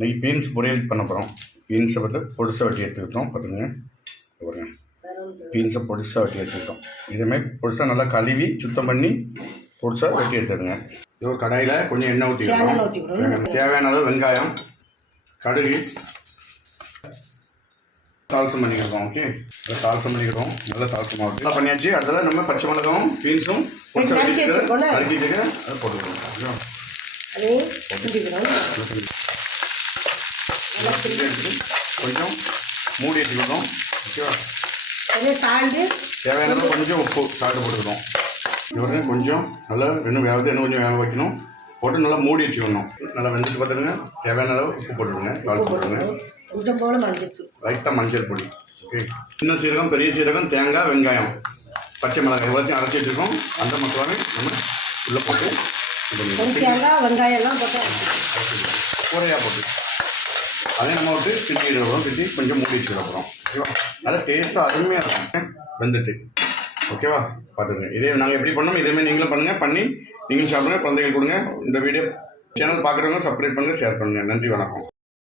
இன்றைக்கி பீன்ஸ் பொரியல் பண்ண போகிறோம். பீன்ஸை பார்த்து பொடிசாக வெட்டி எடுத்துக்கிட்டோம். பார்த்துங்க பாருங்க, பீன்ஸை பொடிசாக வெட்டி எடுத்துக்கிட்டோம். இதேமாதிரி பொடிசாக நல்லா கழுவி சுத்தம் பண்ணி பொடிசாக வெட்டி எடுத்துடுங்க. இது ஒரு கடாயில் கொஞ்சம் எண்ணெய் ஊற்றிக்கணும். தேவையான அளவு வெங்காயம், கடுகு, தாளசம் பண்ணிக்கிறோம். ஓகே, அதை தாளசம் பண்ணிக்கிறோம். நல்லா தாளசமாக இருக்கும். நல்லா பண்ணியாச்சு. அதில் நம்ம பச்சை மிளகாவும் பீன்ஸும் அரிக்கிட்டு அதை போட்டுக்கிறோம். கொஞ்சம் மூடி வச்சுக்கிட்டோம். ஓகேவா, தேவையான கொஞ்சம் உப்பு சாப்பிட்டு போட்டுக்கிட்டோம். இவருங்க கொஞ்சம் நல்லா இன்னும் இன்னும் கொஞ்சம் வேக வைக்கணும். போட்டு நல்லா மூடி வச்சுக்கணும். நல்லா வெந்துட்டு பார்த்துருங்க. தேவையான அளவு உப்பு போட்டுருங்க, சால்ட் போட்டுருங்க, கொஞ்சம் போல லைட்டாக மஞ்சள் பொடி. ஓகே, சின்ன சீரகம், பெரிய சீரகம், தேங்காய், வெங்காயம், பச்சை மிளகாய் எல்லாத்தையும் அரைச்சி வச்சுருக்கோம். அந்த மசாலாவை நம்ம உள்ளே போட்டு வெங்காயம் எல்லாம் போட்டு கூரையாக போட்டு அதே நம்ம விட்டு திட்டிடுறோம். திட்டி கொஞ்சம் மூடி வச்சுக்கிற போகிறோம். ஓகேவா, நல்லா டேஸ்ட்டாக அருமையாக இருக்கும் வெந்துட்டு. ஓகேவா, பார்த்துருங்க. இதே நாங்கள் எப்படி பண்ணோம் இதேமாதிரி நீங்களும் பண்ணுங்கள். பண்ணி நீங்களும் சாப்பிடுங்க, குழந்தைகள் கொடுங்க. இந்த வீடியோ சேனல் பார்க்குறவங்க சப்ஸ்கிரைப் பண்ணுங்கள், ஷேர் பண்ணுங்கள். நன்றி, வணக்கம்.